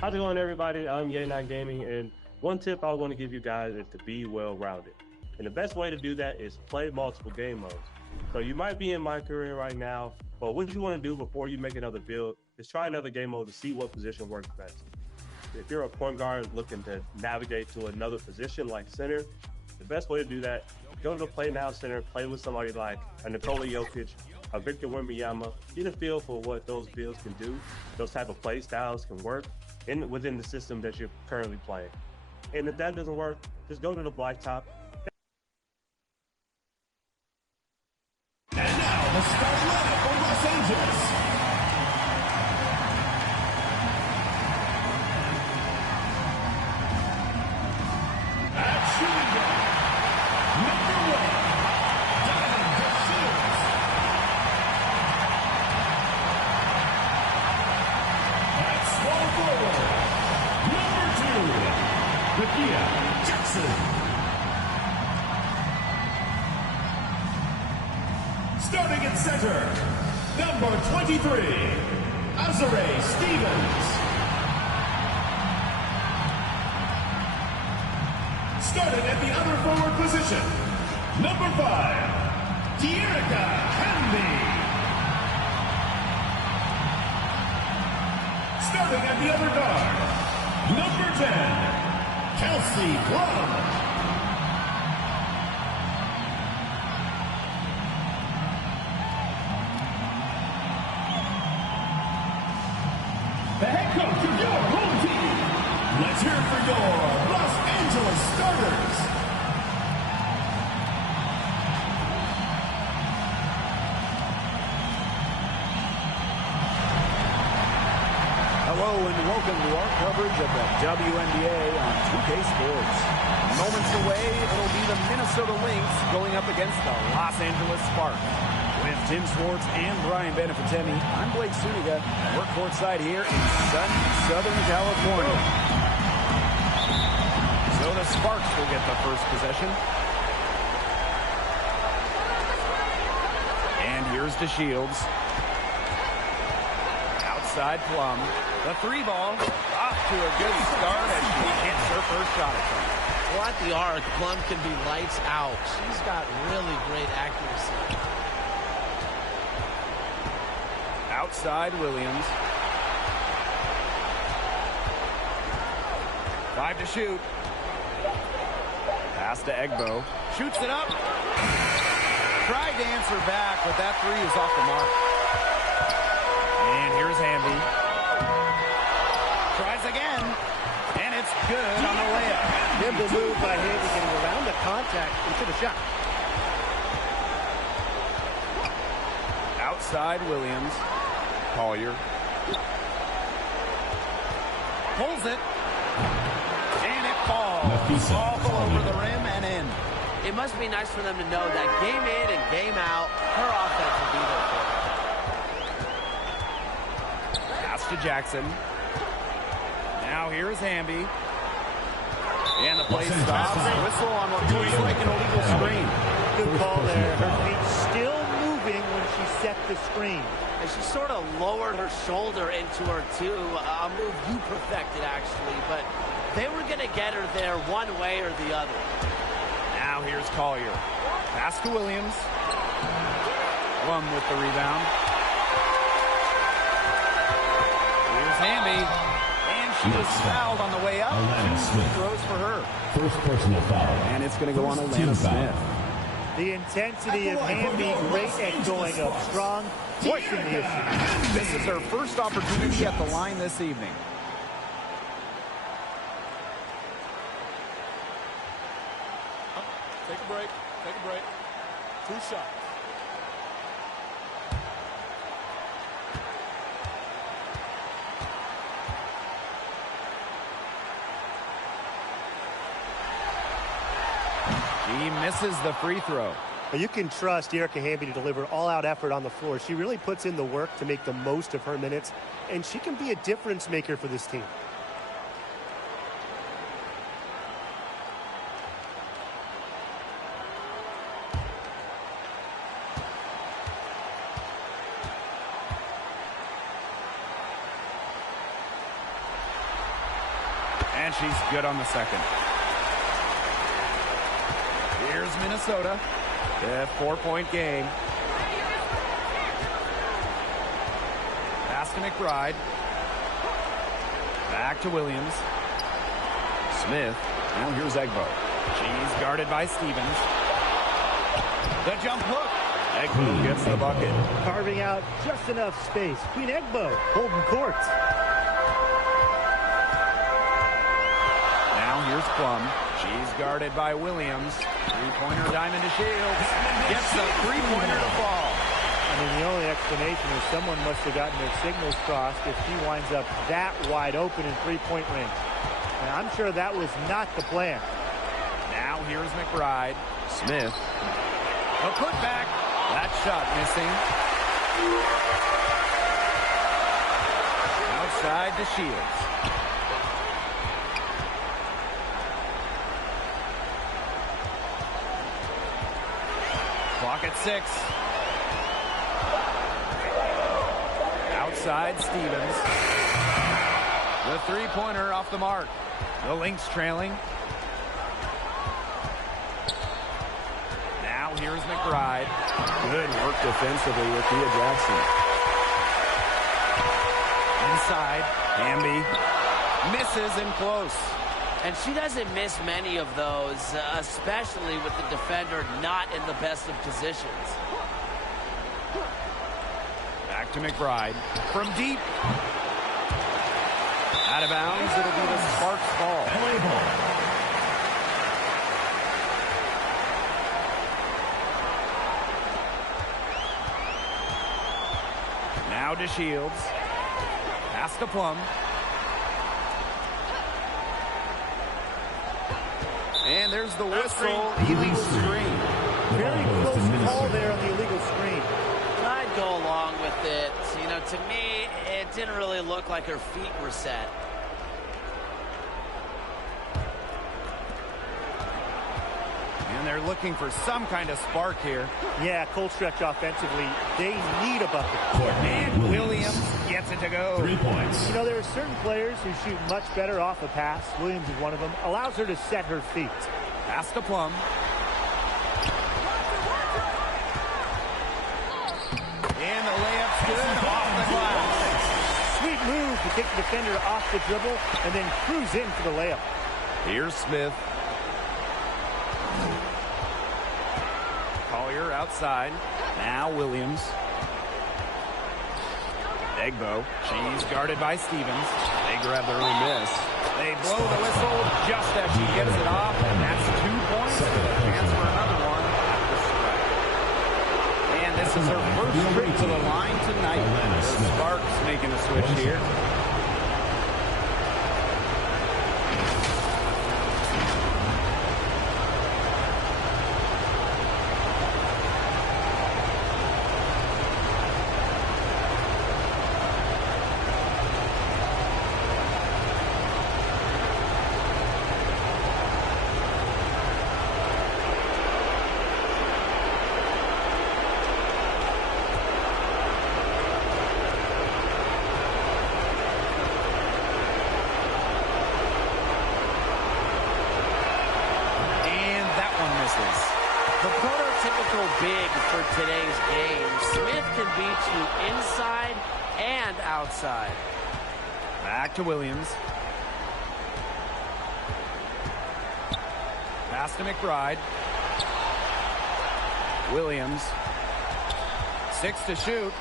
How's it going, everybody? I'm Wnba Gaming, and one tip I want to give you guys is to be well-rounded. And the best way to do that is play multiple game modes. So you might be in my career right now, but what you want to do before you make another build is try another game mode to see what position works best. If you're a point guard looking to navigate to another position like center, the best way to do that, go to the play now center, play with somebody like a Nikola Jokic, a Victor Wembanyama, get a feel for what those builds can do, those type of play styles can work within the system that you're currently playing. And if that doesn't work, just go to the blacktop. And now the starting lineup for Los Angeles. At shooting guard, number 1, Diamond DeShields. At small forward, number 2, Nakia Jackson. Starting at center, number 23, Azare Stevens. Starting at the other forward position, number 5, Tierra Henry. Starting at the other guard, number 10, Kelsey Plum. The head coach of your home team. Let's hear it for your Los Angeles starters. Hello and welcome to our coverage of the WNBA on 2K Sports. Moments away, it'll be the Minnesota Lynx going up against the Los Angeles Sparks. With Tim Swartz and Brian Benefatemi, I'm Blake Suniga, and we're courtside here in sunny Southern California. So the Sparks will get the first possession. And here's DeShields. Outside Plum. The 3-ball off to a good start as she hits her first shot attempt. Well, at the arc, Plum can be lights out. She's got really great accuracy. Outside Williams. 5 to shoot. Pass to Egbo. Shoots it up. Tried to answer back, but that 3 is off the mark. And here's Hamby. Tries again. And it's good on the layup. Nimble move by Hamby getting around the contact into the shot. Outside Williams. Collier. Pulls it. And it falls. Awful over the rim and in. It must be nice for them to know that game in and game out, her offense will be there for her. Pass to Jackson. Now here's Hamby. And the play stops. Whistle on what looks like an illegal screen. Good call there. Her feet still moving when she set the screen. And she sort of lowered her shoulder into her, too. A move you perfected, actually. But they were going to get her there one way or the other. Now here's Collier. Pass to Williams. Plum with the rebound. Here's Hamby. And she was fouled on the way up. Two throws for her. First personal foul. And it's going to go on Alana Smith. The intensity of Hamby, great at going up strong, forcing the issue. This is her first opportunity at the line this evening. Take a break. Take a break. 2 shots. He misses the free throw. But you can trust Erica Hamby to deliver all-out effort on the floor. She really puts in the work to make the most of her minutes, and she can be a difference maker for this team. And she's good on the second. Here's Minnesota. A 4-point game. Pass to McBride. Back to Williams. Smith. Now here's Wnba. She's guarded by Stevens. The jump hook. Wnba gets the bucket. Carving out just enough space. Queen Wnba holding court. Now here's Plum. She's guarded by Williams. Three-pointer diamond to Shields. Gets the three-pointer to fall. I mean, the only explanation is someone must have gotten their signals crossed if he winds up that wide open in three-point range. And I'm sure that was not the plan. Now here's McBride. Smith. A putback. That shot missing. Outside to Shields. Clock at 6. Outside Stevens. The three-pointer off the mark. The Lynx trailing. Now here's McBride. Good work defensively with Thea Jackson. Inside. Hamby. Misses in close. And she doesn't miss many of those, especially with the defender not in the best of positions. Back to McBride. From deep. Out of bounds. It'll be the Sparks ball. LA ball. Now to Shields. Pass to Plum. And there's the whistle. Illegal screen. Very close call there on the illegal screen. I'd go along with it. You know, to me, it didn't really look like her feet were set. And they're looking for some kind of spark here. Yeah, cold stretch offensively. They need a bucket. And Williams gets it to go. 3 points. You know, there are certain players who shoot much better off a pass. Williams is one of them. Allows her to set her feet. Pass to Plum. And the layup's good off the glass. Sweet move to take the defender off the dribble and then cruise in for the layup. Here's Smith. Collier outside. Now Williams. Wnba. She's guarded by Stevens. They grab their own miss. They blow the whistle just as she gets it off. And that's 2 points. Chance for another one at the strike. And this is her first trip to the line tonight. The Sparks making a switch here. The prototypical big for today's game. Smith can beat you inside and outside. Back to Williams. Pass to McBride. Williams. 6 to shoot.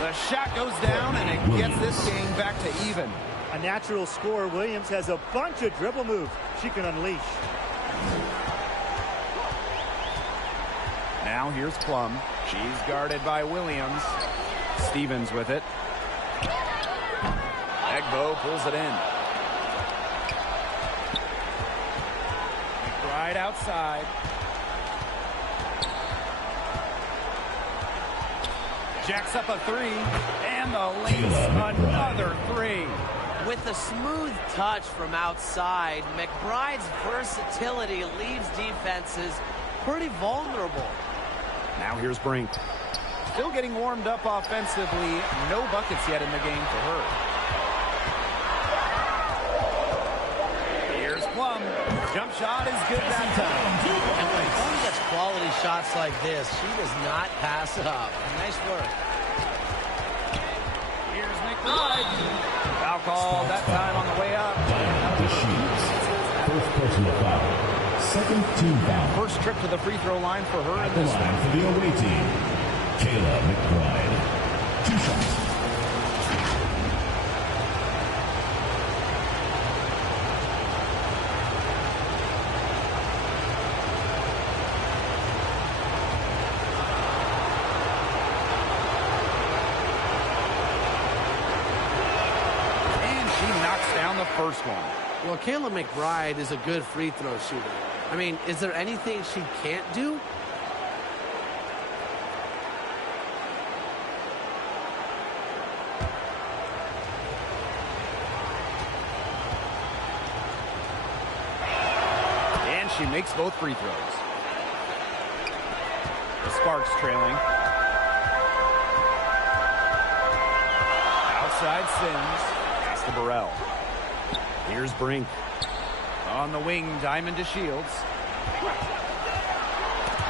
The shot goes down and it gets this game back to even. A natural scorer, Williams has a bunch of dribble moves she can unleash. Now here's Plum. She's guarded by Williams. Stevens with it. Wnba pulls it in. McBride outside. Jacks up a three. And the Lynx another three. With a smooth touch from outside, McBride's versatility leaves defenses pretty vulnerable. Now here's Brink. Still getting warmed up offensively. No buckets yet in the game for her. good that time. And when Cole gets quality shots like this, she does not pass it up. Nice work. Here's McBride. Foul call that time on the way up. The Shields. First personal foul. Second team foul. First trip to the free throw line for her in The this one. line for the away team. Kayla McBride. 2 shots. First one. Well, Kayla McBride is a good free throw shooter. I mean, is there anything she can't do? And she makes both free throws. The Sparks trailing. Outside Sims. Pass to Burrell. Here's Brink. On the wing, Diamond to Shields.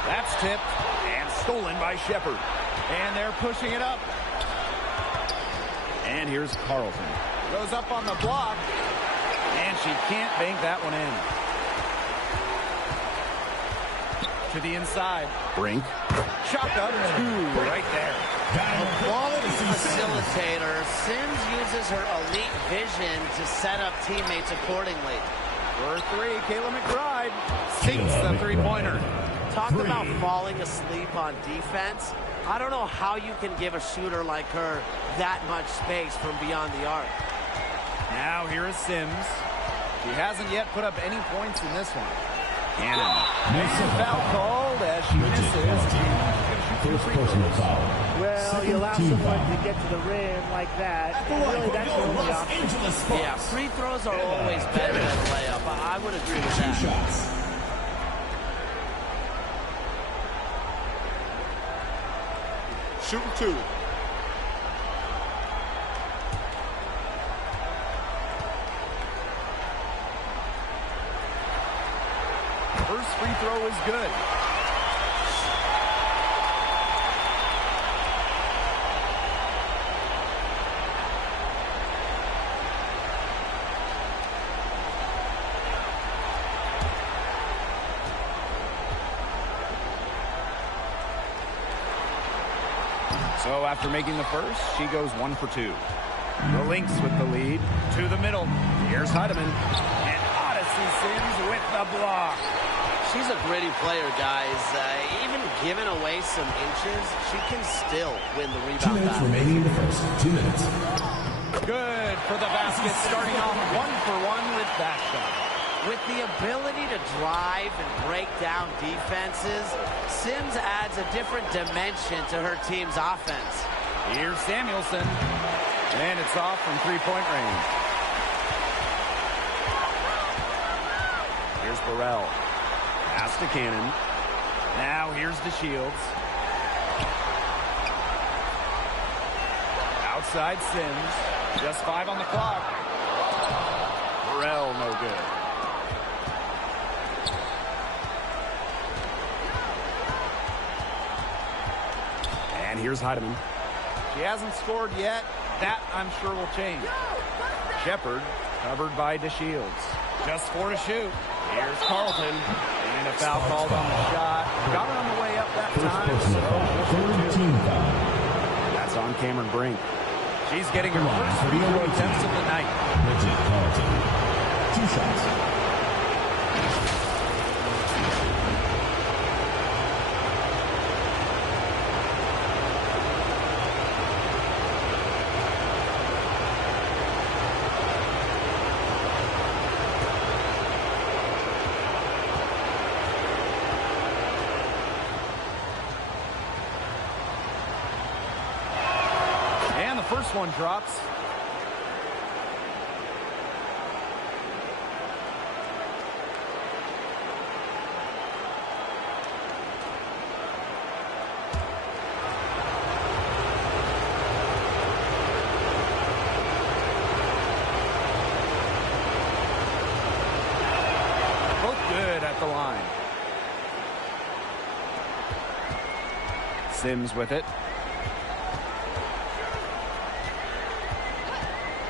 That's tipped and stolen by Shepard. And they're pushing it up. And here's Carlton. Goes up on the block. And she can't bank that one in. To the inside. Brink. Chopped up. 2 right there. A quality facilitator. Sims uses her elite vision to set up teammates accordingly. For 3, Kayla McBride sinks the three-pointer. Talk about falling asleep on defense. I don't know how you can give a shooter like her that much space from beyond the arc. Now here is Sims. She hasn't yet put up any points in this one. Cannon. And foul called as she misses. First personal foul. Well, you allow someone to get to the rim like that, and really that's the only option. Yeah, free throws are always better than a layup. I would agree with that. 2 shots. Shooting 2. First free throw is good. So after making the first, she goes 1 for 2. The Lynx with the lead. To the middle. Here's Heidemann. And Odyssey Sims with the block. She's a gritty player, guys. Even giving away some inches, she can still win the 2 rebound minutes battle. remaining in the first. 2 minutes. Good for the basket, starting off 1 for 1 with that shot. With the ability to drive and break down defenses, Sims adds a different dimension to her team's offense. Here's Samuelson. And it's off from three-point range. Here's Burrell. Pass to Cannon. Now here's DeShields. Outside Sims. Just 5 on the clock. Burrell no good. And here's Heidemann. She hasn't scored yet. That, I'm sure, will change. Shepard covered by DeShields. Just 4 to shoot. Here's Carlton. And a foul called on the shot. Got her on the way up that time. That's on Cameron Brink. She's getting her first free throw attempts of the night. Bridget Carlton. 2 shots. First one drops. Both good. good at the line. Sims with it.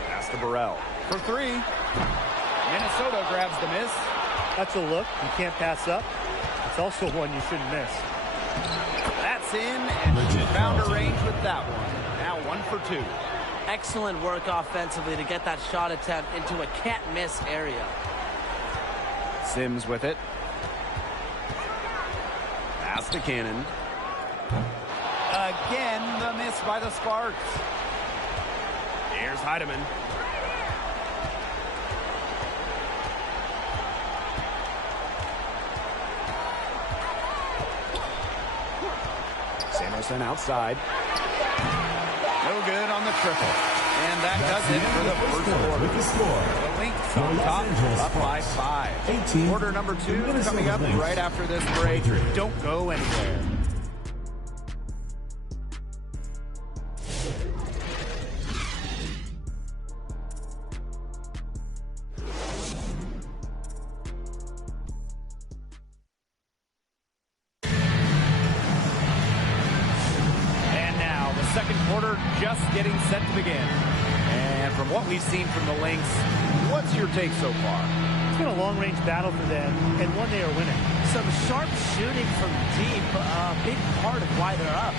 Pass to Burrell for three. Minnesota grabs the miss. That's a look you can't pass up. It's also one you shouldn't miss. That's in, and she found her range with that one. Now 1 for 2. Excellent work offensively to get that shot attempt into a can't-miss area. Sims with it. Pass to Cannon. Again, the miss by the Sparks. Here's Heidemann. Samuelson outside. No good on the triple. And that does it for the first quarter. With the score. The Lynx on top, up by 5. Quarter number 2 coming up right after this break. Don't go anywhere. Second quarter just getting set to begin. And from what we've seen from the Lynx, what's your take so far? It's been a long-range battle for them, and one they are winning. Some sharp shooting from deep, a big part of why they're up.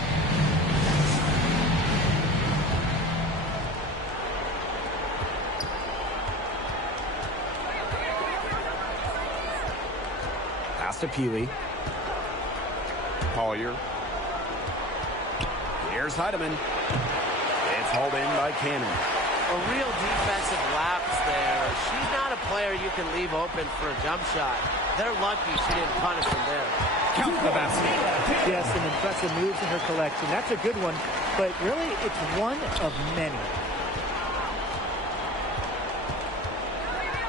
Pass to Peely. Collier. Here's Heidemann. It's hauled in by Cannon. A real defensive lapse there. She's not a player you can leave open for a jump shot. They're lucky she didn't punish him there. Count the basket. Yes, some impressive moves in her collection. That's a good one, but really it's one of many.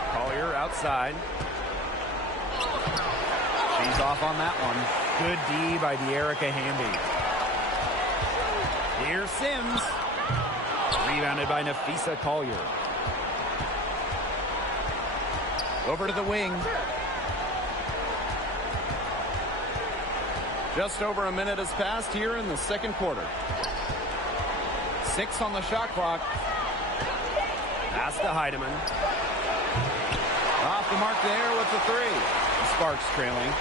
Collier outside. She's off on that one. Good D by De'Erica Hamby. Here's Sims. Rebounded by Nafisa Collier. Over to the wing. Just over a minute has passed here in the second quarter. 6 on the shot clock. Pass to Heidemann. Off the mark there with the 3. The Sparks trailing.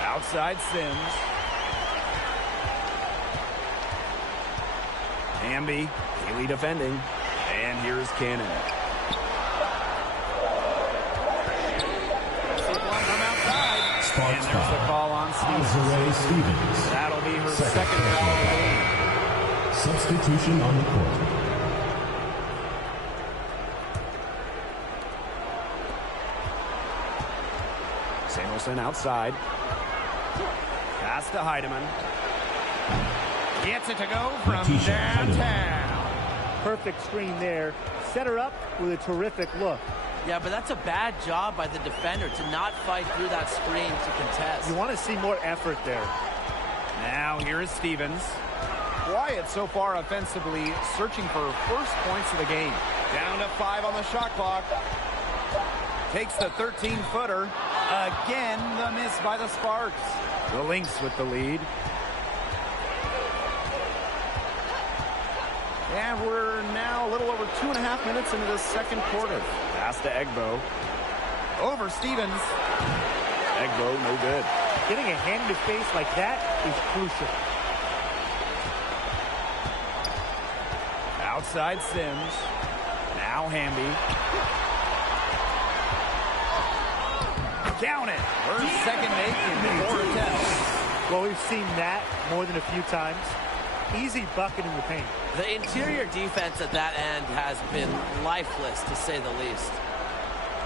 Outside Sims. Hamby, Haley defending, and here's Cannon. From outside, Sparks and there's the call on Stevens. That'll be her second foul of the game. Substitution on the court. Samuelson outside. Pass to Heidemann. Gets it to go from downtown. Perfect screen there. Set her up with a terrific look. Yeah, but that's a bad job by the defender to not fight through that screen to contest. You want to see more effort there. Now here is Stevens. Quiet so far offensively, searching for first points of the game. Down to 5 on the shot clock. Takes the 13-footer. Again, the miss by the Sparks. The Lynx with the lead. And we're now a little over 2.5 minutes into the second quarter. Pass to Egbo. Over Stevens. Egbo, no good. Getting a hand in the face like that is crucial. Outside Sims. Now Hamby. Down it. Her second make in 4 attempts. Well, we've seen that more than a few times. Easy bucket in the paint. The interior defense at that end has been lifeless, to say the least.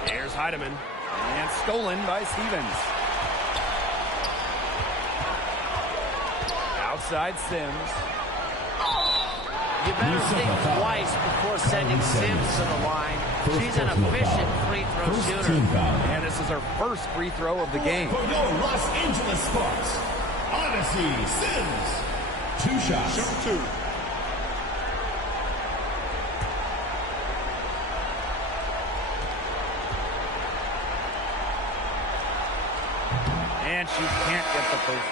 Here's Heidemann. And stolen by Stevens. Outside Sims. You better think twice before sending Sims to the line. She's an efficient free throw shooter. And this is her first free throw of the game. For your Los Angeles Sparks, Odyssey Sims. 2 shots. Shoot 2. And she can't get the first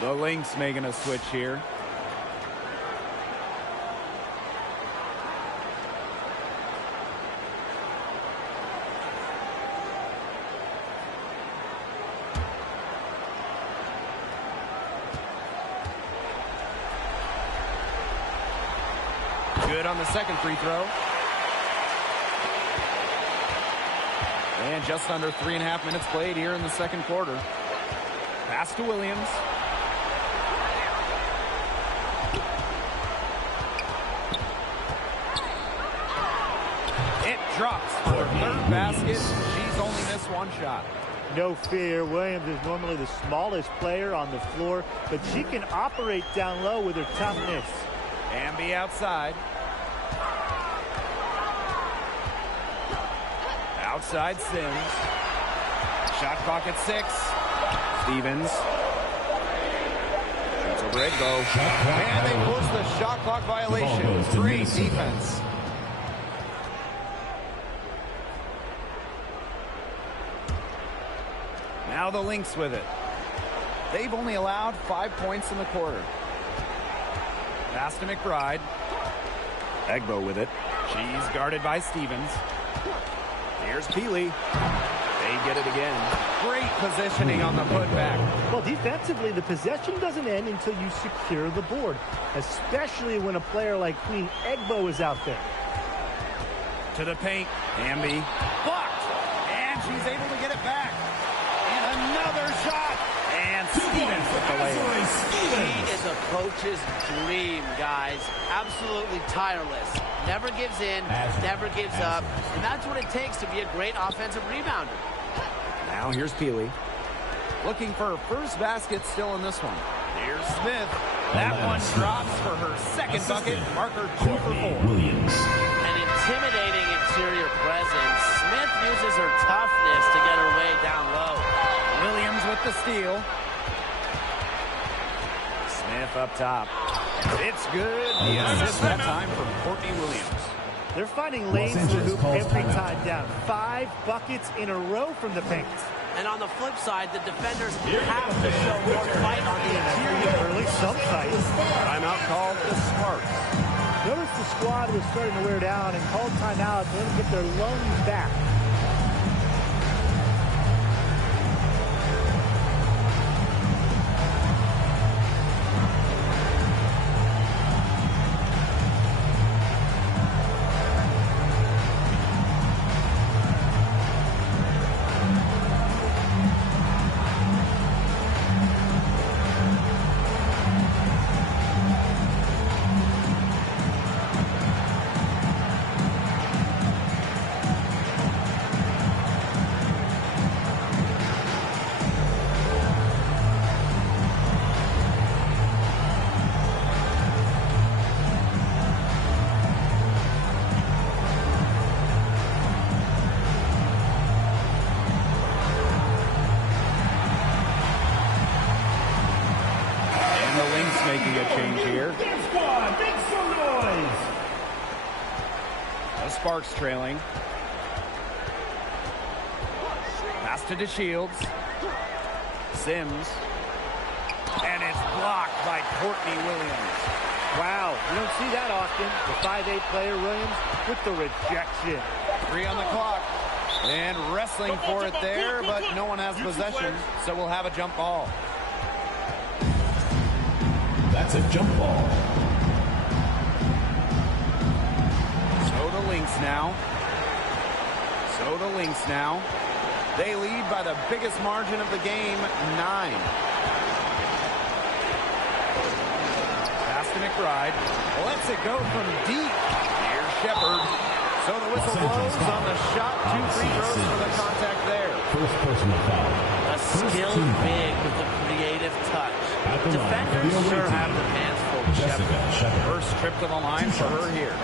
one. The Lynx making a switch here. Good on the second free throw. And just under 3.5 minutes played here in the second quarter. Pass to Williams. It drops for her third basket. She's only missed one shot. No fear. Williams is normally the smallest player on the floor, but she can operate down low with her toughness. Wnba outside. Outside Sims. Shot clock at 6. Stevens. Shoots over Wnba. And they force the shot clock violation. Great defense. Now the Lynx with it. They've only allowed 5 points in the quarter. Pass to McBride. Wnba with it. She's guarded by Stevens. Here's Peely. They get it again. Great positioning on the putback. Well, defensively, the possession doesn't end until you secure the board, especially when a player like Queen Wnba is out there. To the paint. Wnba. Blocked. And she's able to get it back. And another shot. And Stevens with the layup. He is a coach's dream, guys. Absolutely tireless. Never gives in, never gives up. And that's what it takes to be a great offensive rebounder. Now here's Peely. Looking for her first basket still in this one. Here's Smith. That one drops for her second bucket. Marker 2 for 4. An intimidating interior presence. Smith uses her toughness to get her way down low. Williams with the steal. Smith up top. It's good. The assist that time from Courtney Williams. They're finding lanes to hoop every time down. 5 buckets in a row from the paint. And on the flip side, the defenders have to show more fight on the interior. Or at least some fight. Timeout called the Sparks. Notice the squad was starting to wear down and called timeout to let them get their lungs back. Making a change here. Make some noise. The Sparks trailing. Pass to DeShields. Sims. And it's blocked by Courtney Williams. Wow, you don't see that often. The 5'8" player, Williams, with the rejection. 3 on the clock. And wrestling for it there, but no one has possession, so we'll have a jump ball. That's a jump ball. So the Lynx now. They lead by the biggest margin of the game, 9. Pass to McBride. Lets it go from deep. Here's Shepard. So the whistle blows on the shot. 2 free throws for the contact there. First personal foul. A skilled big with a creative touch. Defenders sure have the hands full with Shepard. First trip to the line for her here.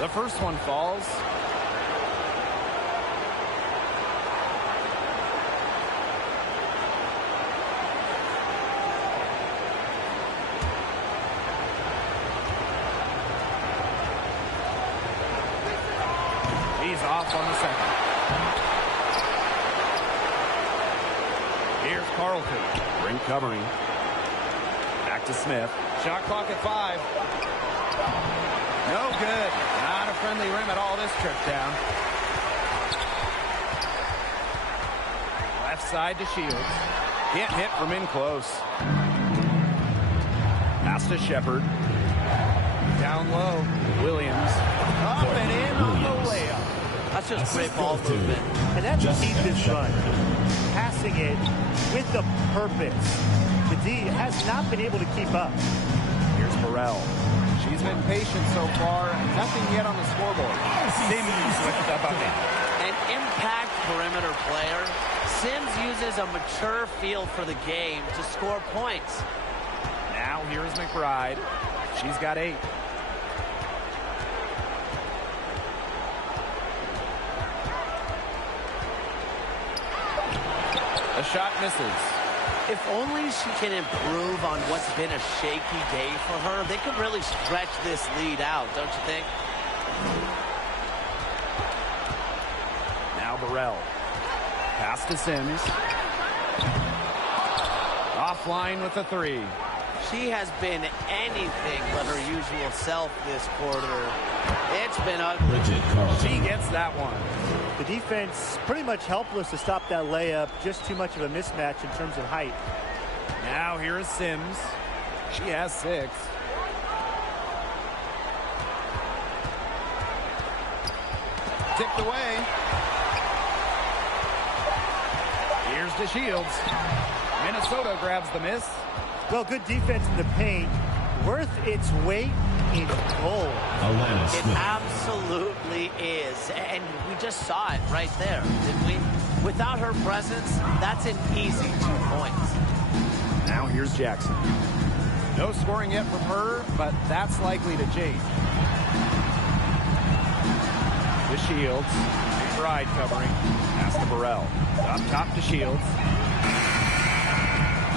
The first one falls. off on the second. Here's Carlton. Brink covering. Back to Smith. Shot clock at 5. No good. Not a friendly rim at all this trip down. Left side to Shields. Can't hit from in close. Pass to Shepard. Down low. Williams. Up and in on the layup. That's just great ball movement. And that's the key to this run. Passing it with the purpose. The D has not been able to keep up. Here's Burrell. She's been patient so far. Nothing yet on the scoreboard. Sims with the bucket. An impact perimeter player. Sims uses a mature feel for the game to score points. Now here's McBride. She's got 8. The shot misses. If only she can improve on what's been a shaky day for her, they could really stretch this lead out, don't you think? Now Burrell. Pass to Sims. Offline with the 3. She has been anything but her usual self this quarter. It's been ugly. She gets that one. The defense pretty much helpless to stop that layup. Just too much of a mismatch in terms of height. Now here is Sims. She has 6. Tipped away. Here's to Shields. Minnesota grabs the miss. Well, good defense in the paint. Worth its weight in gold. It absolutely is. And we just saw it right there, didn't we? Without her presence, that's an easy 2 points. Now here's Jackson. No scoring yet from her, but that's likely to change. To Shields. McBride covering. Pass to Burrell. Up top to Shields.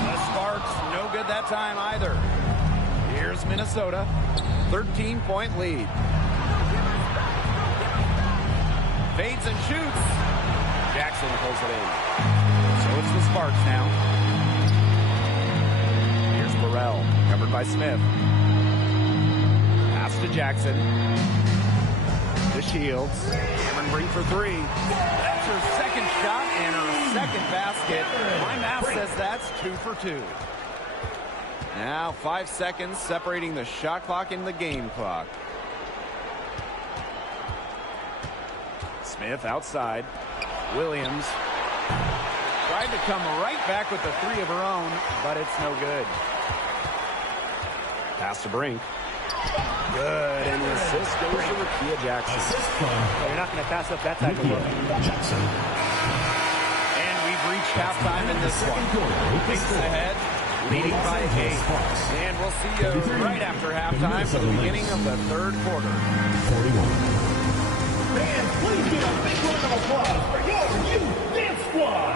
The Sparks, no good that time either. Here's Minnesota. 13-point lead. Fades and shoots. Jackson pulls it in. So it's the Sparks now. Here's Burrell, covered by Smith. Pass to Jackson. To Shields. Cameron Brink for 3. That's her second shot and her second basket. My math says that's 2 for 2. Now 5 seconds separating the shot clock and the game clock. Smith outside. Williams tried to come right back with the 3 of her own, but it's no good. Pass to Brink. Good, and the assist goes to Rakia Jackson. Well, you're not going to pass up that type of look. And we've reached halftime in this one. Lynx ahead, leading by 8. And we'll see you right after halftime for the beginning of the 3rd quarter. 41. Fans, please give a big round of applause for your youth dance squad.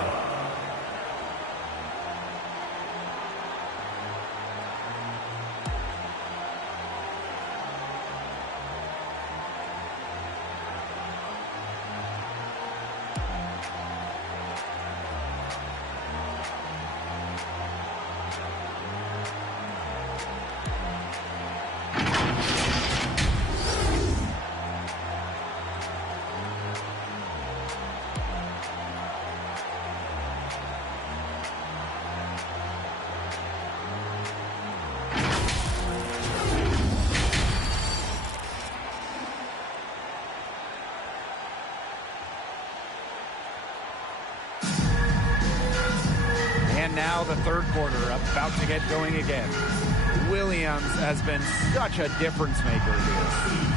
Now the 3rd quarter about to get going again. Williams has been such a difference maker here.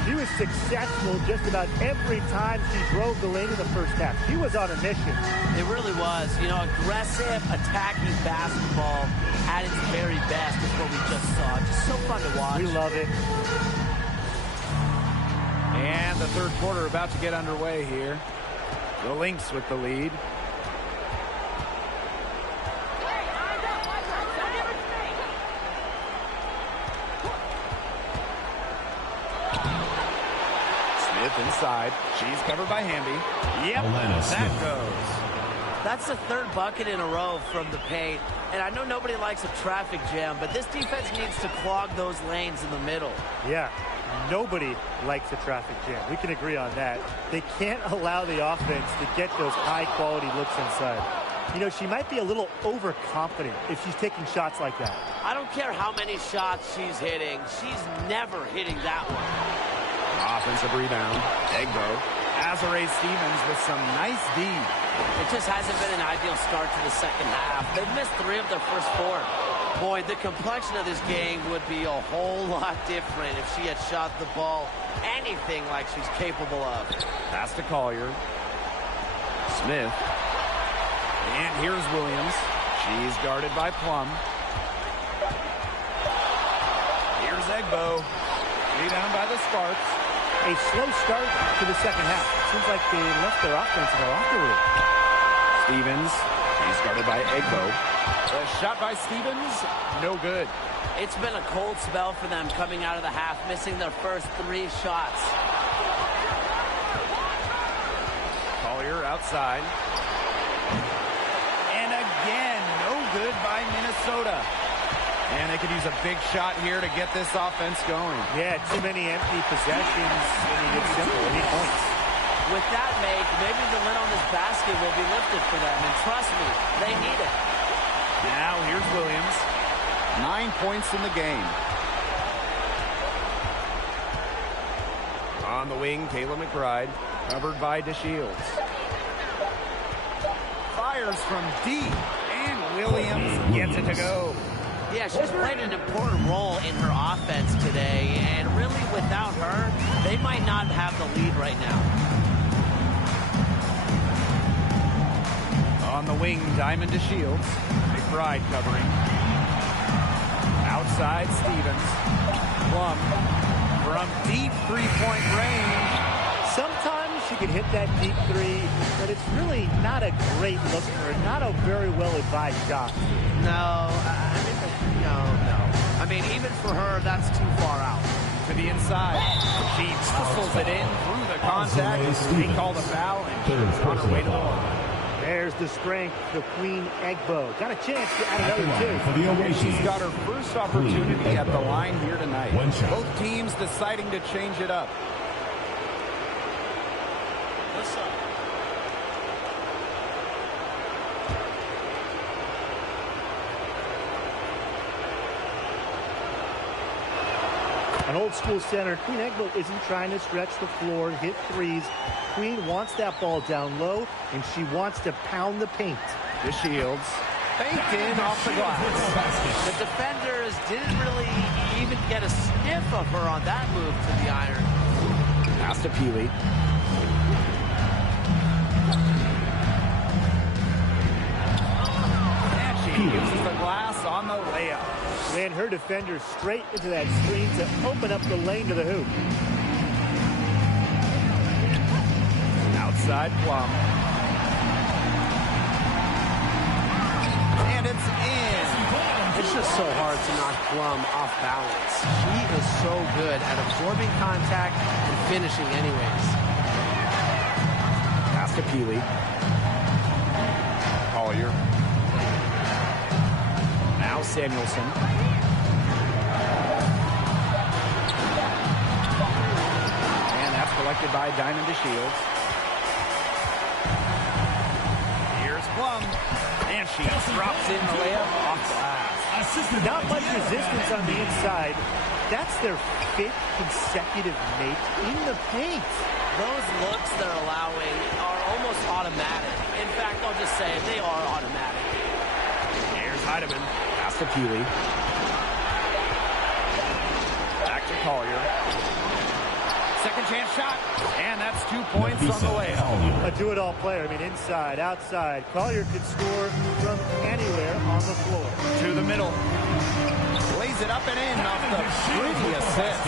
She was successful just about every time she drove the lane in the first half. She was on a mission. It really was. You know, aggressive, attacking basketball at its very best is what we just saw. Just so fun to watch. We love it. And the 3rd quarter about to get underway here. The Lynx with the lead. Inside. side. She's covered by Hamby. Yep, that goes. That's the third bucket in a row from the paint. And I know nobody likes a traffic jam, but this defense needs to clog those lanes in the middle. Yeah, nobody likes a traffic jam. We can agree on that. They can't allow the offense to get those high-quality looks inside. You know, she might be a little overconfident if she's taking shots like that. I don't care how many shots she's hitting. She's never hitting that one. Offensive rebound. Egbo. Azare Stevens with some nice D. It just hasn't been an ideal start to the second half. They've missed 3 of their first 4. Boy, the complexion of this game would be a whole lot different if she had shot the ball anything like she's capable of. Pass to Collier. Smith. And here's Williams. She's guarded by Plum. Here's Egbo. Rebound by the Sparks. A slow start to the second half. Seems like they left their offense in the locker room. Stevens. She's guarded by Egbo. The shot by Stevens. No good. It's been a cold spell for them coming out of the half, missing their first 3 shots. Collier outside. And again, no good by Minnesota. And they could use a big shot here to get this offense going. Yeah, too many empty possessions. I mean, it's simple. They need points. With that make, maybe the lid on this basket will be lifted for them. And trust me, they need it. Now here's Williams. 9 points in the game. On the wing, Kayla McBride, covered by DeShields. Fires from deep, and Williams gets it to go. Yeah, she's played an important role in her offense today, and really without her, they might not have the lead right now. On the wing, Diamond DeShields. McBride covering. Outside, Stevens. Plum from deep three-point range. Sometimes she can hit that deep 3, but it's really not a great look for her. Not a very well-advised shot. No. I mean, even for her, that's too far out. To the inside. She muscles it in through the contact. They called a foul, and she's on her way to the line. There's the strength of Queen Egbo. Got a chance to add another 2. And she's got her first opportunity at the line here tonight. Both teams deciding to change it up. An old school center. Queen Egbo isn't trying to stretch the floor, hit 3s. Queen wants that ball down low, and she wants to pound the paint. DeShields. Faked in off the glass. The defenders didn't really even get a sniff of her on that move to the iron. Pass to Peely. And she uses the glass on the layup. Ran her defender straight into that screen to open up the lane to the hoop. Outside Plum. And it's in. It's just so hard to knock Plum off balance. She is so good at absorbing contact and finishing anyways. Pass to Peely. Collier. Now Samuelson. And that's collected by Diamond DeShields. Here's Plum. And she drops in the layup off glass. Not much resistance on the inside. That's their 5th consecutive make in the paint. Those looks they're allowing are almost automatic. In fact, I'll just say they are automatic. Here's Heidemann. Pass to Peely. Back to Collier. Second chance shot. And that's 2 points on the layup. A do-it-all player. I mean, inside, outside. Collier could score from anywhere on the floor. To the middle. Lays it up and in off the pretty assist.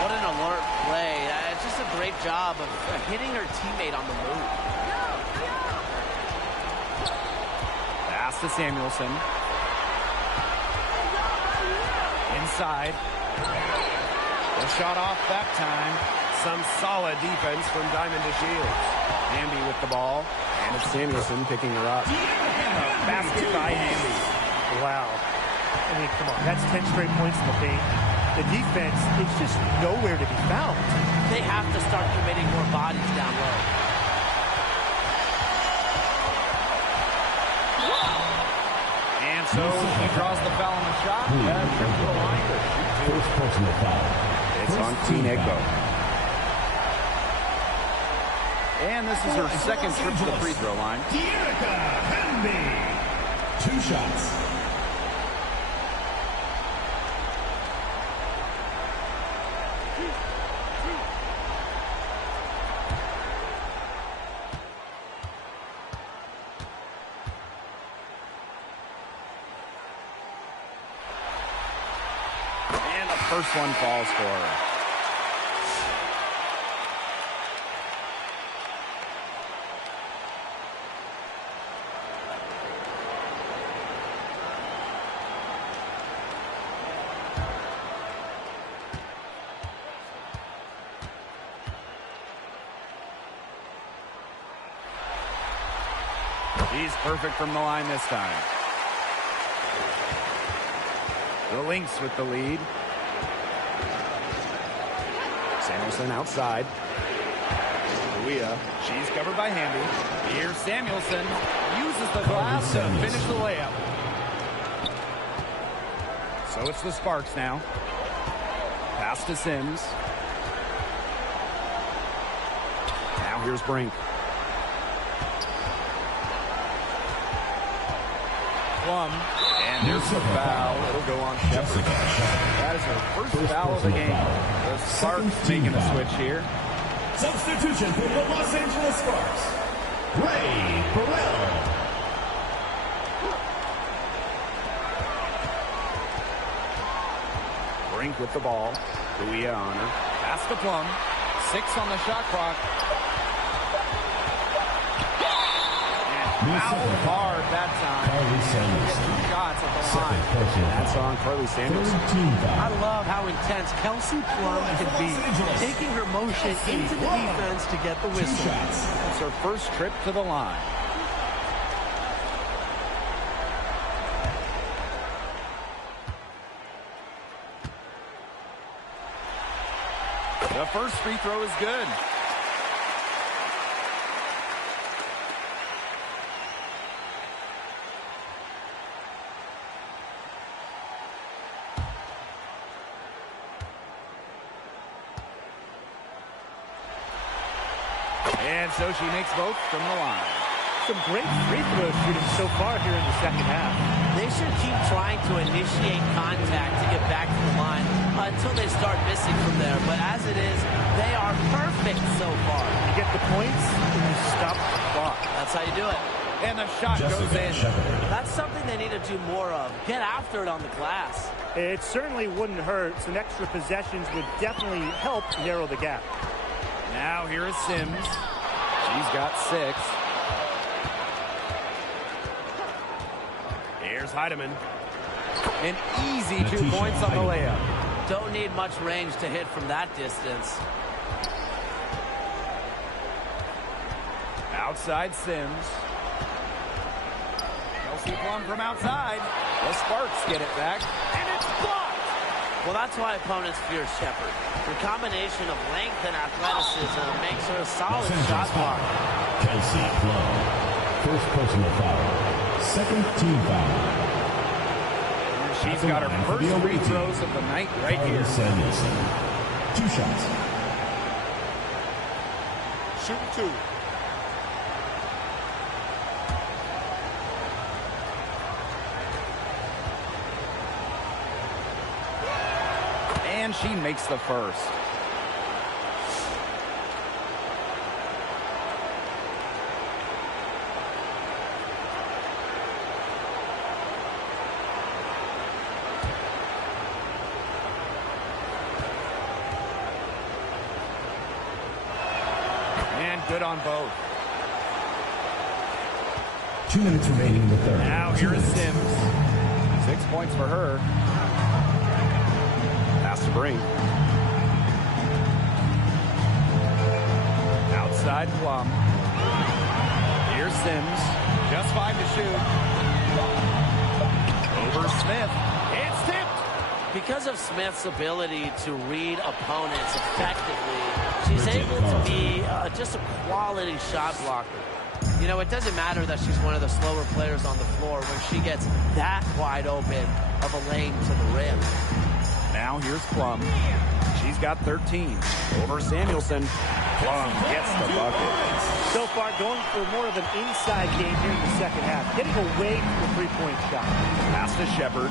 What an alert play. It's just a great job of hitting her teammate on the move. Pass to Samuelson. Inside. The shot off that time. Some solid defense from Diamond to Shields. Hamby with the ball, and it's Samuelson picking her up. Basket by Hamby. Wow. I mean, come on. That's 10 straight points in the paint. The defense is just nowhere to be found. They have to start committing more bodies down low. And so he draws the foul on the shot. Trips to the line to shoot two. First personal foul. It's on Wnba. And this is her second trip to the free throw line. Wnba. 2 shots. And the first one falls for her. He's perfect from the line this time. The Lynx with the lead. Samuelson outside. Wnba. She's covered by Hamby. Here's Samuelson. Uses the glass to finish the layup. So it's the Sparks now. Pass to Sims. Now here's Brink. Plum, and there's a foul. It'll go on Shepard. That is her first foul of the game. The Sparks making a switch here. Substitution for the Los Angeles Sparks. Ray Burrell. Brink with the ball. Wnba on her. Pass to Plum. 6 on the shot clock. Fouled hard that time. Shots at the line. That's on Carly Samuelson. I love how intense Kelsey Plum can be, taking her motion into the defense to get the whistle. That's her first trip to the line. The first free throw is good. And so she makes both from the line. Some great free throw shooting so far here in the second half. They should keep trying to initiate contact to get back to the line until they start missing from there. But as it is, they are perfect so far. You get the points and you stop the clock. That's how you do it. And the shot goes in. That's something they need to do more of. Get after it on the glass. It certainly wouldn't hurt. Some extra possessions would definitely help narrow the gap. Now here is Sims. She's got 6. Here's Heidemann. An easy 2 points on the layup. Don't need much range to hit from that distance. Outside Sims. Kelsey Plum from outside. The Sparks get it back. And it's blocked. Well, that's why opponents fear Shepard. Her combination of length and athleticism makes her a solid shot blocker. Kelsey Plum. First personal foul. Second team foul. She's got her first free throws of the night right here. Samuelson. 2 shots. Shooting 2. And she makes the first. And good on both. 2 minutes remaining in the third. Now here is Sims. 6 points for her. Pass to Brink. side, Plum. Here's Sims. Just 5 to shoot. Over Smith. It's tipped. Because of Smith's ability to read opponents effectively, she's able to be just a quality shot blocker. You know, it doesn't matter that she's one of the slower players on the floor when she gets that wide open of a lane to the rim. Now here's Plum. She's got 13. Over Samuelson. Plum gets the bucket. So far, going for more of an inside game here in the second half. Getting away from the three-point shot. Pass to Shepard.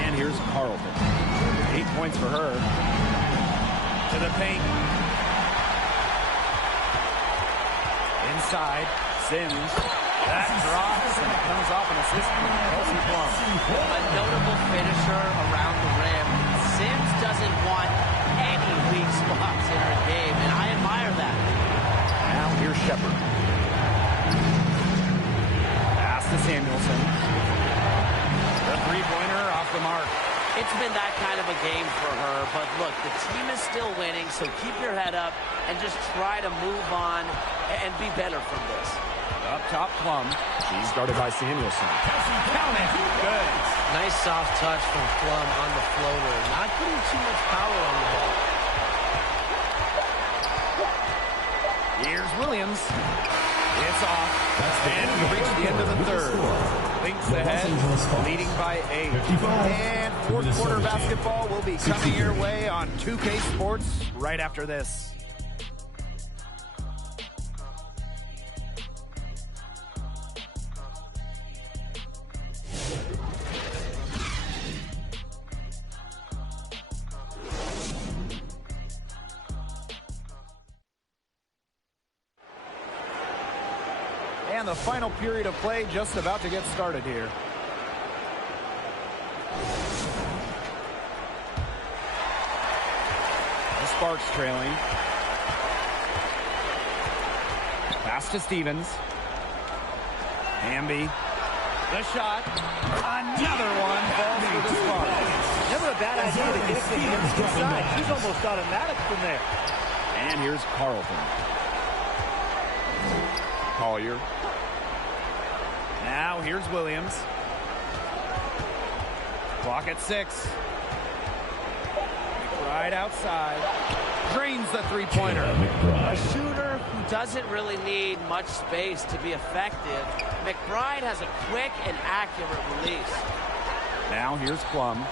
And here's Carlton. 8 points for her. To the paint. Inside. Sims. That drops and it comes off an assist from Kelsey Plum. A notable finisher around the rim. Sims doesn't want any weak spots in her game, and I admire that. Now here's Shepard. Pass to Samuelson. The three-pointer off the mark. It's been that kind of a game for her, but look, the team is still winning, so keep your head up and just try to move on and be better from this. Up top, Plum. She's guarded by Samuelson. Count it. Good. Nice soft touch from Plum on the floater. Not putting too much power on the ball. Here's Williams. It's off. And we reach the end of the third. Lynx ahead, leading by 8. And fourth quarter basketball will be coming your way on 2K Sports right after this. And the final period of play just about to get started here. The Sparks trailing. Pass to Stevens. Wnba. The shot. Another one falls for the Sparks. Never a bad idea to get it to him inside. She's almost automatic from there. And here's Carlton. Collier. Now here's Williams. Clock at 6. Right outside. Drains the three-pointer. A shooter who doesn't really need much space to be effective. McBride has a quick and accurate release. Now here's Plum.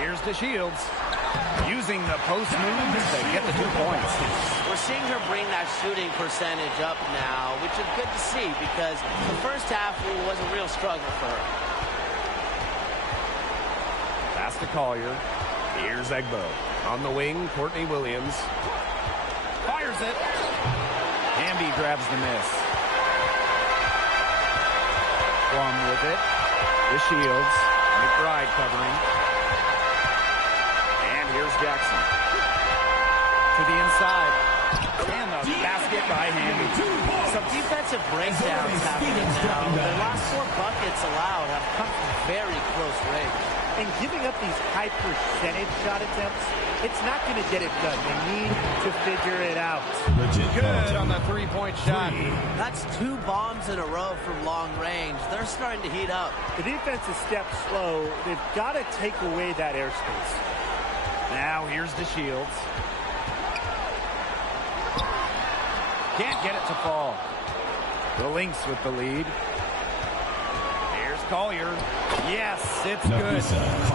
Here's DeShields. Using the post move to get the 2 points. We're seeing her bring that shooting percentage up now, which is good to see because the first half was a real struggle for her. Pass to Collier. Here's Egbo. On the wing, Courtney Williams. Fires it. Wnba grabs the miss. Plum with it. DeShields. McBride covering. Here's Jackson. To the inside. And the basket by Wnba. Some defensive breakdowns happening now. Their last 4 buckets allowed have come from very close range. And giving up these high percentage shot attempts, it's not going to get it done. They need to figure it out. Good on the three-point shot. That's 2 bombs in a row from long range. They're starting to heat up. The defense is stepped slow. They've got to take away that airspace. Now here's DeShields. Can't get it to fall. The Lynx with the lead. Here's Collier. Yes, it's good.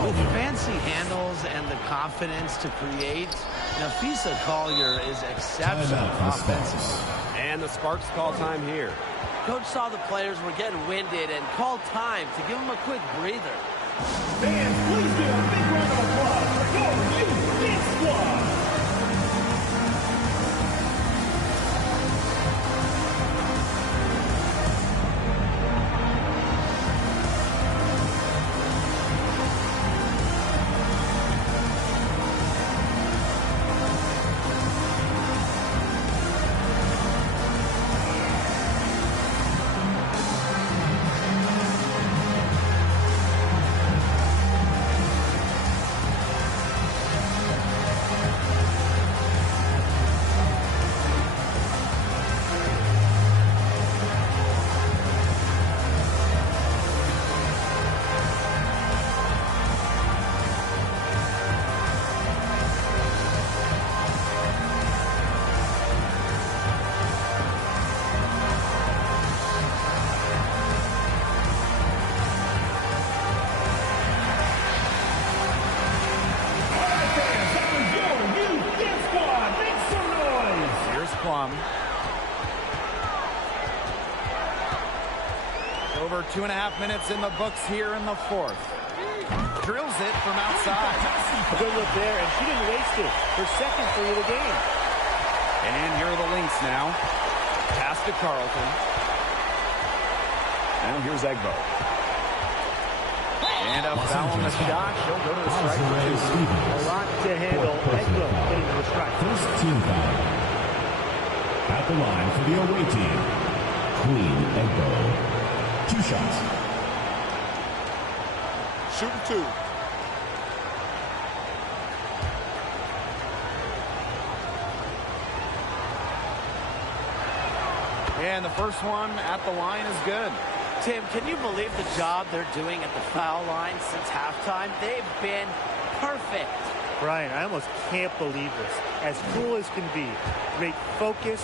With fancy handles and the confidence to create, Napheesa Collier is exceptional offensively. And the Sparks call time here. Coach saw the players were getting winded and called time to give them a quick breather. Fans, please give a big round of applause for your new Lynx squad. over 2.5 minutes in the books here in the fourth. Drills it from outside. Good look there, and she didn't waste it. Her second three of the game. And here are the Lynx now. Pass to Carlton. Now here's Wnba. And a foul on the shot. She'll go to the strike for two. A lot to handle. Wnba getting to the strike. First team foul. At the line for the away team, Queen Wnba. 2 shots. Shooting 2. And the first one at the line is good. Tim, can you believe the job they're doing at the foul line since halftime? They've been perfect. Brian, I almost can't believe this. As cool as can be. Great focus,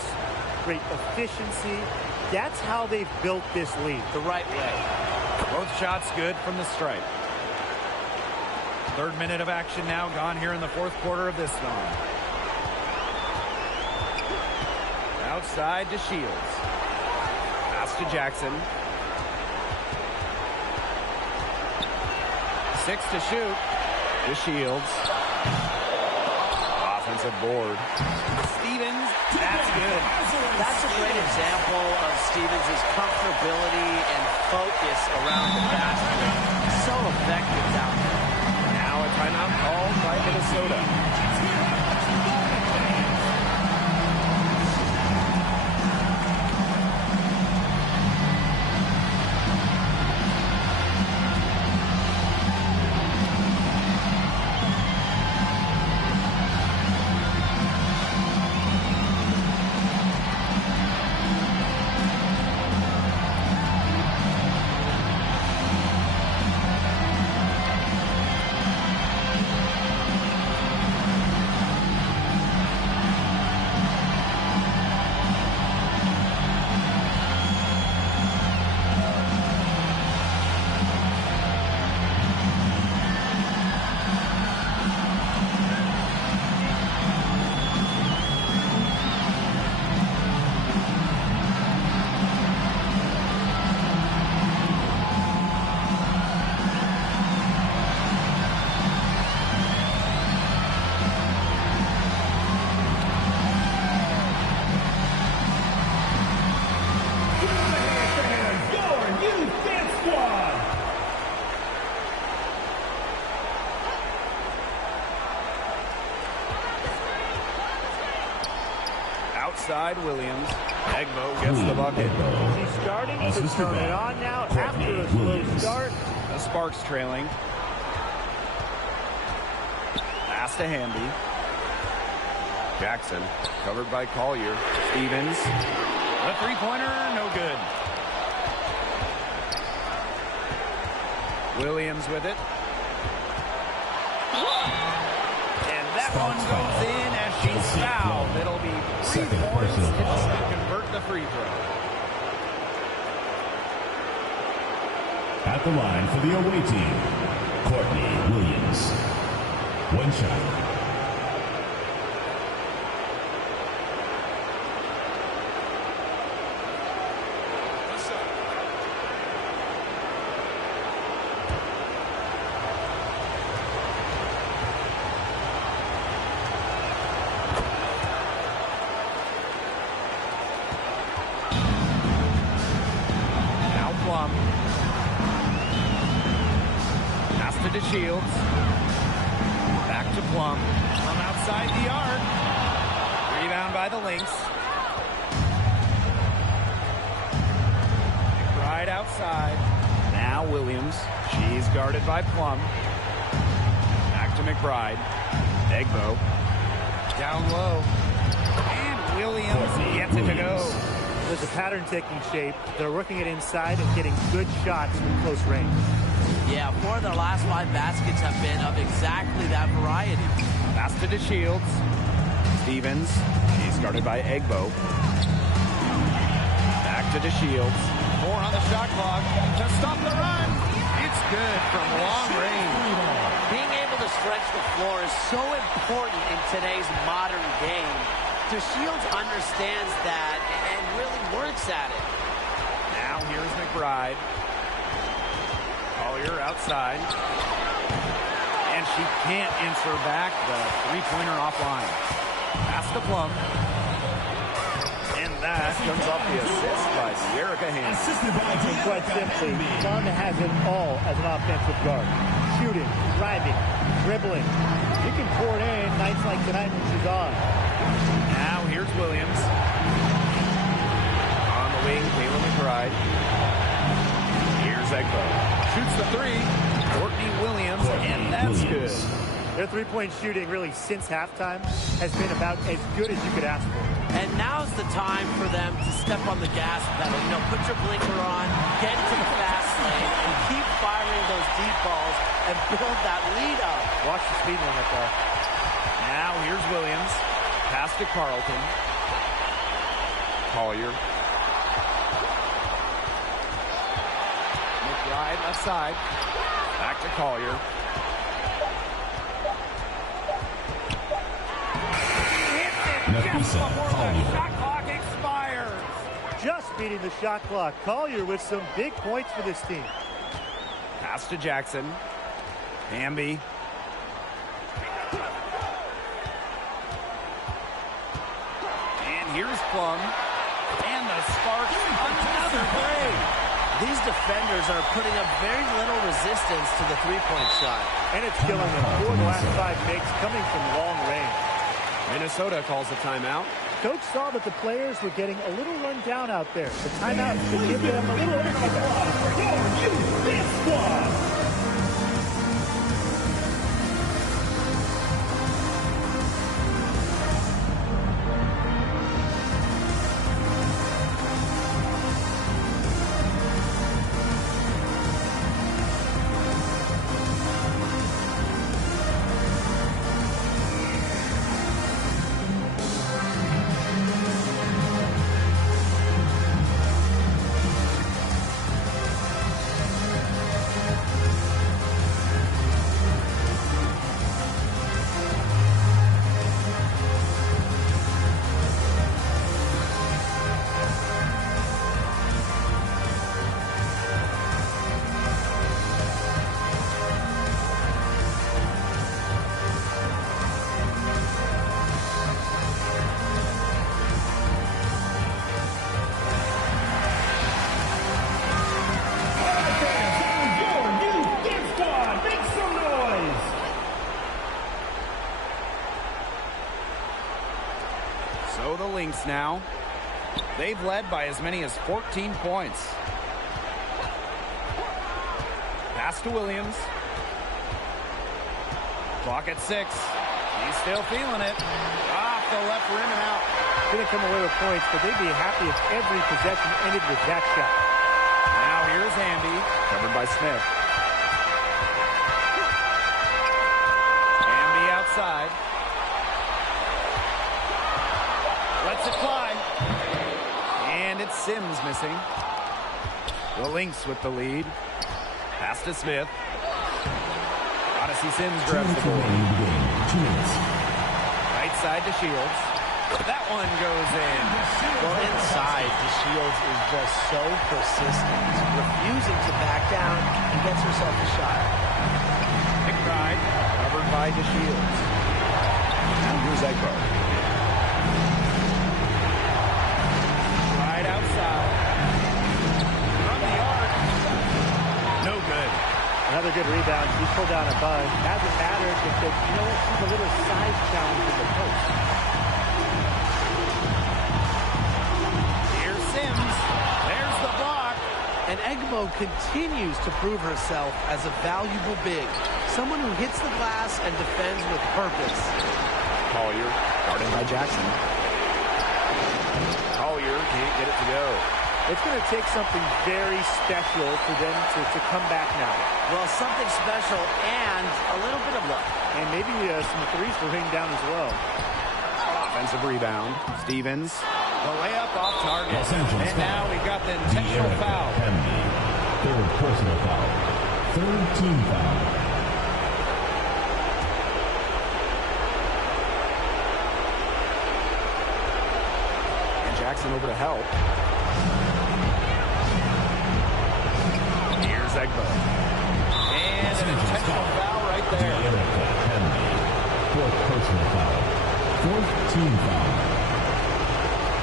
great efficiency. That's how they've built this lead. The right way. Both shots good from the stripe. Third minute of action now gone here in the fourth quarter of this one. Outside to Shields. Pass to Jackson. 6 to shoot. To Shields. Offensive board. Stevens. That's good. That's a great example of Stevens' comfortability and focus around the basket. So effective down there. Now a timeout called by Minnesota. Outside Williams. Wnba gets the bucket. She's starting to turn it on now after a slow start. The Sparks trailing. Pass to Hamby. Jackson covered by Collier. Stevens. The three-pointer, no good. Williams with it. And that one goes in as she's fouled. It'll be 3 points if she can convert the free throw. At the line for the away team, Courtney Williams. 1 shot. To Shields. Back to Plum. From outside the arc. Rebound by the Lynx. Right outside. Now Williams. She's guarded by Plum. Back to McBride. Wnba. Down low. And Williams gets it to go. There's a pattern taking shape. They're working it inside and getting good shots from close range. Yeah, 4 of their last 5 baskets have been of exactly that variety. Pass to Shields. Stevens. He's guarded by Wnba. Back to Shields. 4 on the shot clock to stop the run. It's good from long range. Being able to stretch the floor is so important in today's modern game. Shields understands that and really works at it. Now here's McBride. Collier outside. And she can't answer back the three-pointer offline. Pass to Plum. And that comes off the assist by Erica Hands. And quite simply, Plum has it all as an offensive guard. Shooting, driving, dribbling. You can pour it in nights like tonight when she's on. Now here's Williams. On the wing, Kayla McBride. Here's Egbo. Shoots the three. Courtney Williams, and that's good. Their three-point shooting really since halftime has been about as good as you could ask for. And now's the time for them to step on the gas pedal. You know, put your blinker on, get to the fast lane, and keep firing those deep balls and build that lead up. Watch the speed limit, though. Now here's Williams. Pass to Carlton. Collier. McBride left side. Back to Collier. Just beating the shot clock. Collier with some big points for this team. Pass to Jackson. Hamby. And here's Plum. And the Sparks another three. These defenders are putting up very little resistance to the three-point shot. And it's killing them. 4 of the last 5 makes coming from long range. Minnesota calls a timeout. Coach saw that the players were getting a little run down out there. The timeout should give them a little extra. So the Lynx now. They've led by as many as 14 points. Pass to Williams. Clock at 6. He's still feeling it. Off the left rim and out. Didn't come away with points, but they'd be happy if every possession ended with that shot. Now here's Andy, covered by Smith. Andy outside. Lets it fly. And it's Sims missing. The Lynx with the lead. Pass to Smith. Odyssey Sims grabs the ball. Right side to Shields. That one goes in. Well, inside, DeShields is just so persistent, refusing to back down, and gets herself a shot. McBride, covered by DeShields. Now here's Egbo. Right outside. From the arc. No good. Another good rebound. She pulled down a buzz. Hasn't mattered because, you know what, she's a little size challenge in the post. Here's Sims. There's the block. And Egbo continues to prove herself as a valuable big. Someone who hits the glass and defends with purpose. Collier, guarded by Jackson. Collier can't get it to go. It's going to take something very special for them to come back now. Well, something special and a little bit of luck. And maybe some threes to ring down as well. Offensive rebound. Stevens. The layup off target. Los Angeles And now we've got the intentional foul. Third personal foul. Third team foul. And Jackson over to help. Here's Egbo. And an intentional foul right there. Fourth personal foul. Fourth team foul.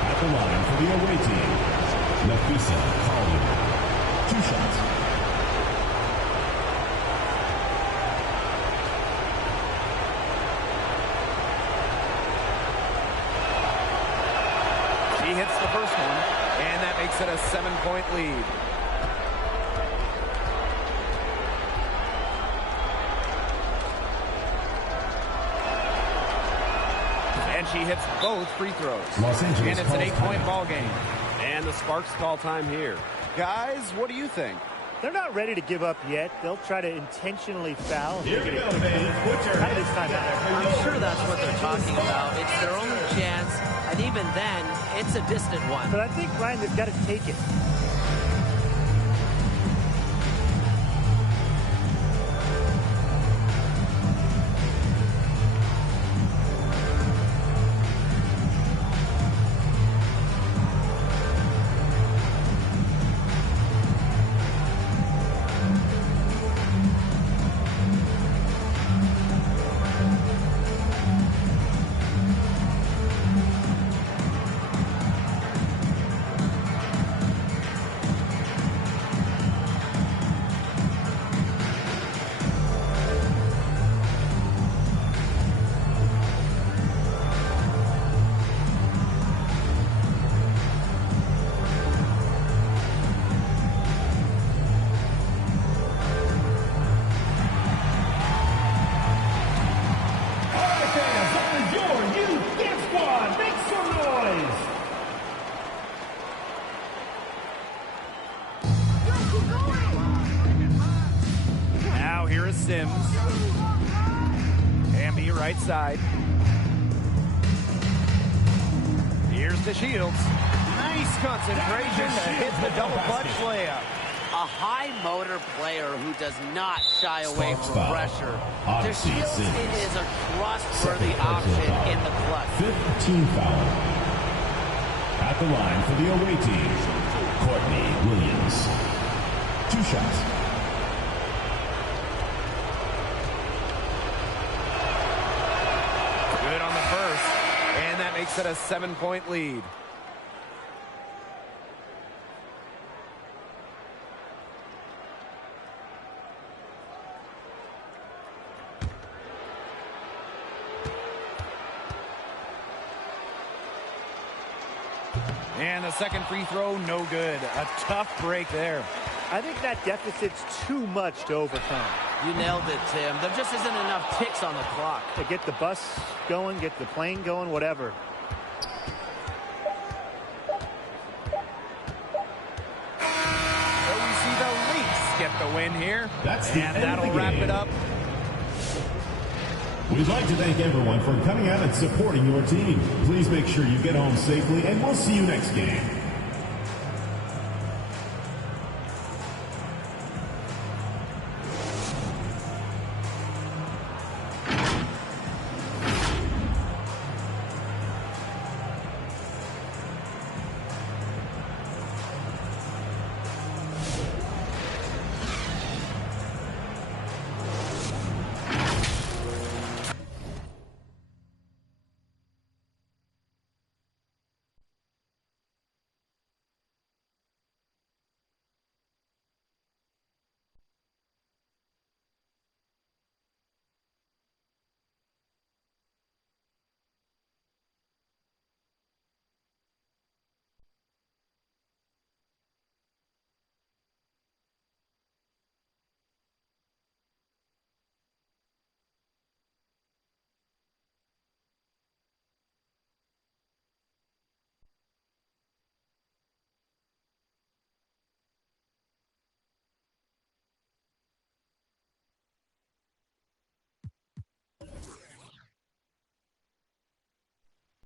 At the line for the away team, Nafisa Collier. 2 shots. She hits the first one, and that makes it a 7-point lead. And she hits both free throws. And it's an 8-point ball game. And the Sparks call time here. Guys, what do you think? They're not ready to give up yet. They'll try to intentionally foul. Here we go, man. Put your Not this time out. I'm sure that's what they're talking about. It's their only chance, and even then, it's a distant one. But I think, Ryan, they've got to take it. Right side. Here's to Shields. Nice concentration to hit the double clutch layup. A high motor player who does not shy away from pressure. To Shields, it is a trustworthy option in the clutch. 15 foul. At the line for the away team, Courtney Williams. 2 shots. Makes it a 7-point lead. And the second free throw, no good. A tough break there. I think that deficit's too much to overcome. You nailed it, Tim. There just isn't enough ticks on the clock. To get the bus going, get the plane going, whatever. So we see the Lynx get the win here. And that'll wrap it up. We'd like to thank everyone for coming out and supporting your team. Please make sure you get home safely, and we'll see you next game.